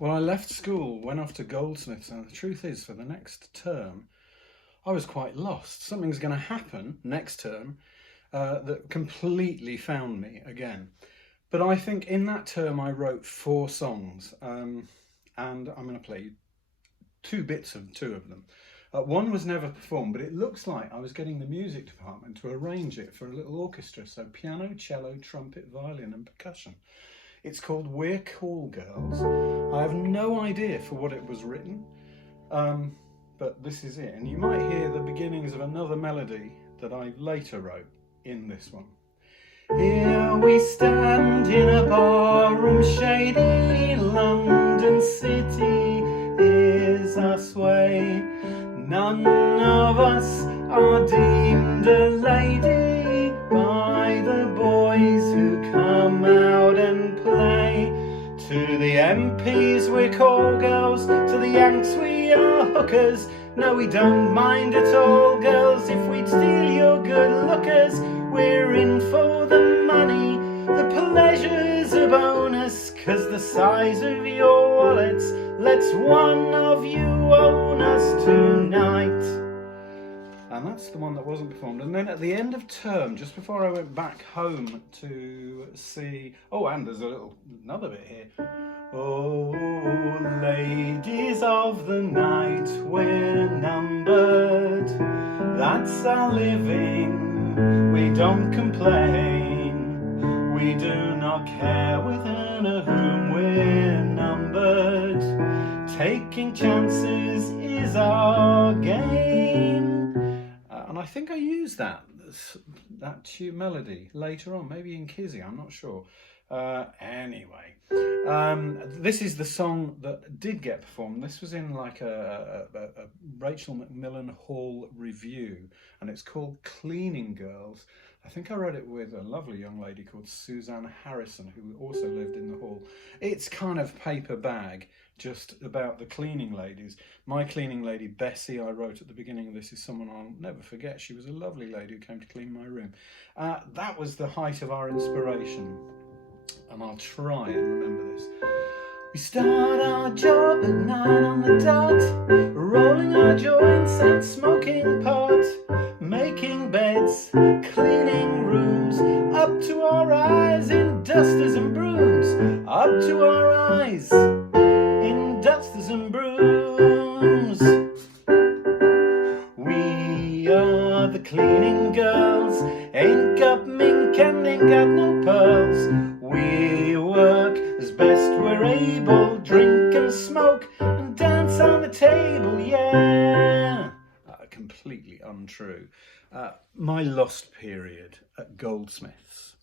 Well, I left school, went off to Goldsmiths, and the truth is, for the next term, I was quite lost. Something's going to happen next term that completely found me again. But I think in that term I wrote 4 songs, and I'm going to play two of them. One was never performed, but it looks like I was getting the music department to arrange it for a little orchestra, so piano, cello, trumpet, violin and percussion. It's called We're Call Girls. I have no idea for what it was written, but this is it. And you might hear the beginnings of another melody that I later wrote in this one. Here we stand in a barroom, shady London city is our sway. None of us are deemed a lady by the boys who come out and play. To the MPs we're call girls, to the Yanks we are hookers. No, we don't mind at all, girls, if we'd steal your good lookers. We're in for the money, the pleasure's a bonus, 'cause the size of your wallets lets one of you own us tonight. And that's the one that wasn't performed. And then at the end of term, just before I went back home to see... Oh, and there's another bit here. Oh, ladies of the night, we're numbered. That's our living, we don't complain. We do not care within a whom we're numbered. Taking chances is our game. And I think I used that tune melody later on, maybe in Kizzy, I'm not sure. Anyway, this is the song that did get performed. This was in like a Rachel McMillan Hall review, and it's called Cleaning Girls. I think I wrote it with a lovely young lady called Suzanne Harrison, who also lived in the hall. It's kind of Paperbag, just about the cleaning ladies. My cleaning lady, Bessie, I wrote at the beginning of this, is someone I'll never forget. She was a lovely lady who came to clean my room. That was the height of our inspiration, and I'll try and remember this. We start our job at 9 on the dot, rolling our joints and smoking pot, making beds, cleaning rooms, up to our eyes in dusters and brooms, up to our eyes in dusters and brooms. We are the cleaning girls, ain't got mink and ain't got no pearls. We work as best we're able, drink and smoke and dance on the table, yeah. Completely untrue. My lost period at Goldsmiths.